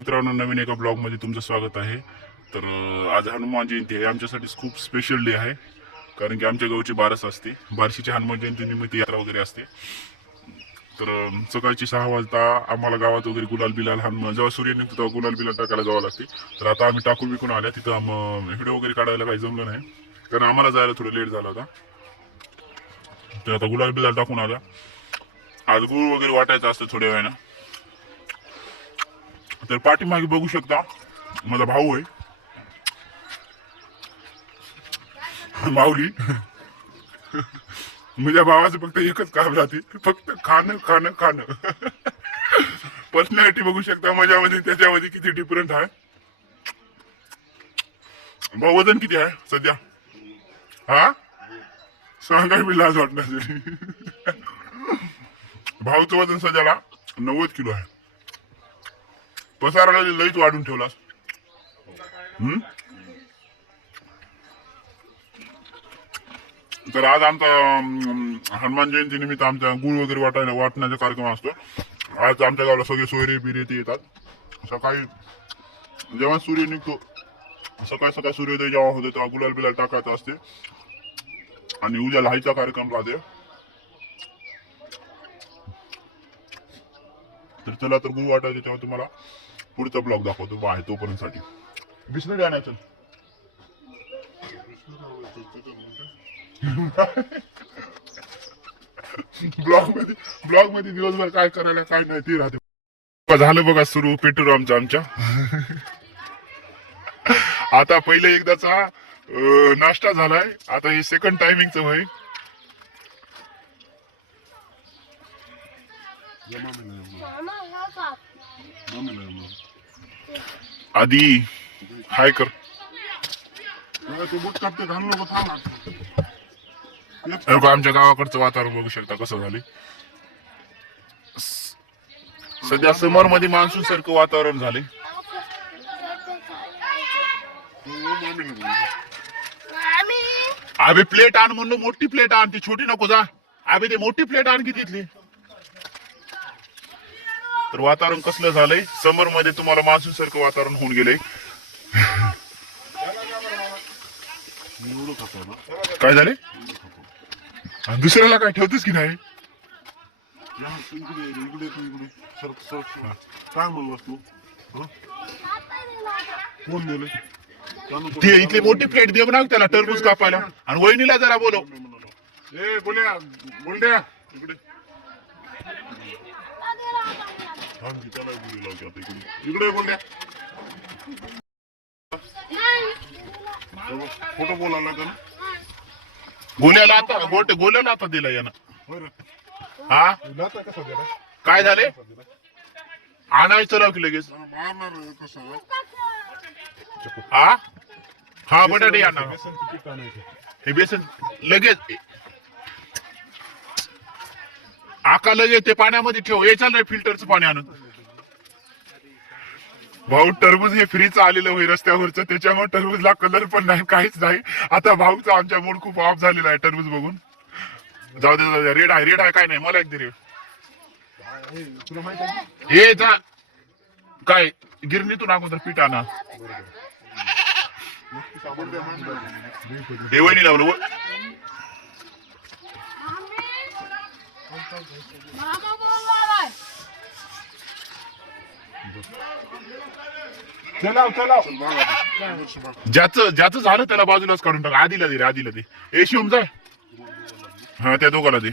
मित्रांनो, नवीन एका ब्लॉग मध्ये तुमचं स्वागत आहे. तर आज हनुमान जयंती आहे. आमच्यासाठी खूप स्पेशल डे आहे, कारण की आमच्या गावची बारस असते. बार्शीच्या हनुमान जयंती निमित्त यात्रा वगैरे असते. तर सकाळची 6 वाजता आम्हाला गावात वगैरे गुलाल बिलाल हनुमान जेव्हा सूर्य निघतो तेव्हा गुलाल बिलाल टाकायला जावं लागते. तर आता आम्ही टाकून विकून आल्या तिथं व्हिडिओ वगैरे काढायला काही जमलं नाही, कारण आम्हाला जायला थोडं लेट झाला होता. तर आता गुलाल बिलाल टाकून आला. आज गुळ वगैरे वाटायचं असतं थोड्या वेळानं. तर पाठीमागे बघू शकता माझा भाऊ आहे, माऊली. माझ्या भावाचं फक्त एकच काम राहते, फक्त खाणं खाणं खाणं. पर्सनॅलिटी बघू शकता माझ्यामध्ये त्याच्यामध्ये किती डिफरंट आहे. भाऊ वजन किती आहे सध्या? हा, सांगाय मी लाज वाटणार. भाऊचं वजन सध्याला 90 किलो आहे. पसाराला लईच वाढून ठेवलास. तर आज आमचा हनुमान जयंती निमित्त आमचा गुळ वगैरे वाटण्याचा कार्यक्रम असतो. आज आमच्या गावाला सगळे सोयरे बिरे ते येतात. सकाळी जेव्हा सूर्य निघतो, सकाळ सकाळ सूर्योदय जेव्हा होतो तेव्हा गुलाल बिलाल टाकायचं असते आणि उद्या लाईचा कार्यक्रम राहते. तर चला, तर गुळ वाटायचे तेव्हा तुम्हाला पुढचा ब्लॉग दाखवतो. बाय तोपर्यंत साठी बिस्मिल आणायचं. ब्लॉग मध्ये दिवसभर काय करायला काय नाही ते राहते. झालं बघा सुरू पेट्रोल आमच्या. आता पहिले एकदाचा नाश्ता झालाय, आता हे सेकंड टायमिंगचं होय. आधी हाय कर. आमच्या गावाकडचं वातावरण बघू शकता कसं झाले. सध्या समर मध्ये मान्सून सारखं वातावरण झाले. अबे प्लेट आण म्हणलो, मोठी प्लेट आण, ती छोटी नको जा. अबे ते मोठी प्लेट आण की तिथली. तर वातावरण कसलं झालंय, समर मध्ये तुम्हाला मान्सून सारखं वातावरण होऊन गेलंय. काय झाले? दुसऱ्याला काय ठेवतेस की नाही? ते इथली मोठी प्लेट दे ना त्याला टरबूज कापायला, आणि वहिनीला जरा बोलव. इकडे बोलण्या फोटो बोलायला का? गोल्याला आता दिला यानं. हा, काय झाले? आणायचं लाव की लगेच. हा हा, बटाटे आणा. हे बेसन लगेच आका लगेच ते पाण्यामध्ये ठेव. हे चाललंय फिल्टरचं पाणी आणून. भाऊ टरबूज हे फ्रीचं आलेलं होई रस्त्यावरचं, त्याच्यामुळे टरबूजला कलर पण नाही, काहीच नाही. आता भाऊचा आमच्या मूड खूप ऑफ झालेला आहे टरबूज बघून. जाऊ दे, रेड आहे काय नाही. मला एक दे. हे जा काय गिरणीतून अगोदर पीठ आणा. वहिनी लावलं. ज्याचं झालं त्याला बाजूलाच काढून टाक. आधीला दे. ए शिवम जाय. हा, त्या दोघाला दे.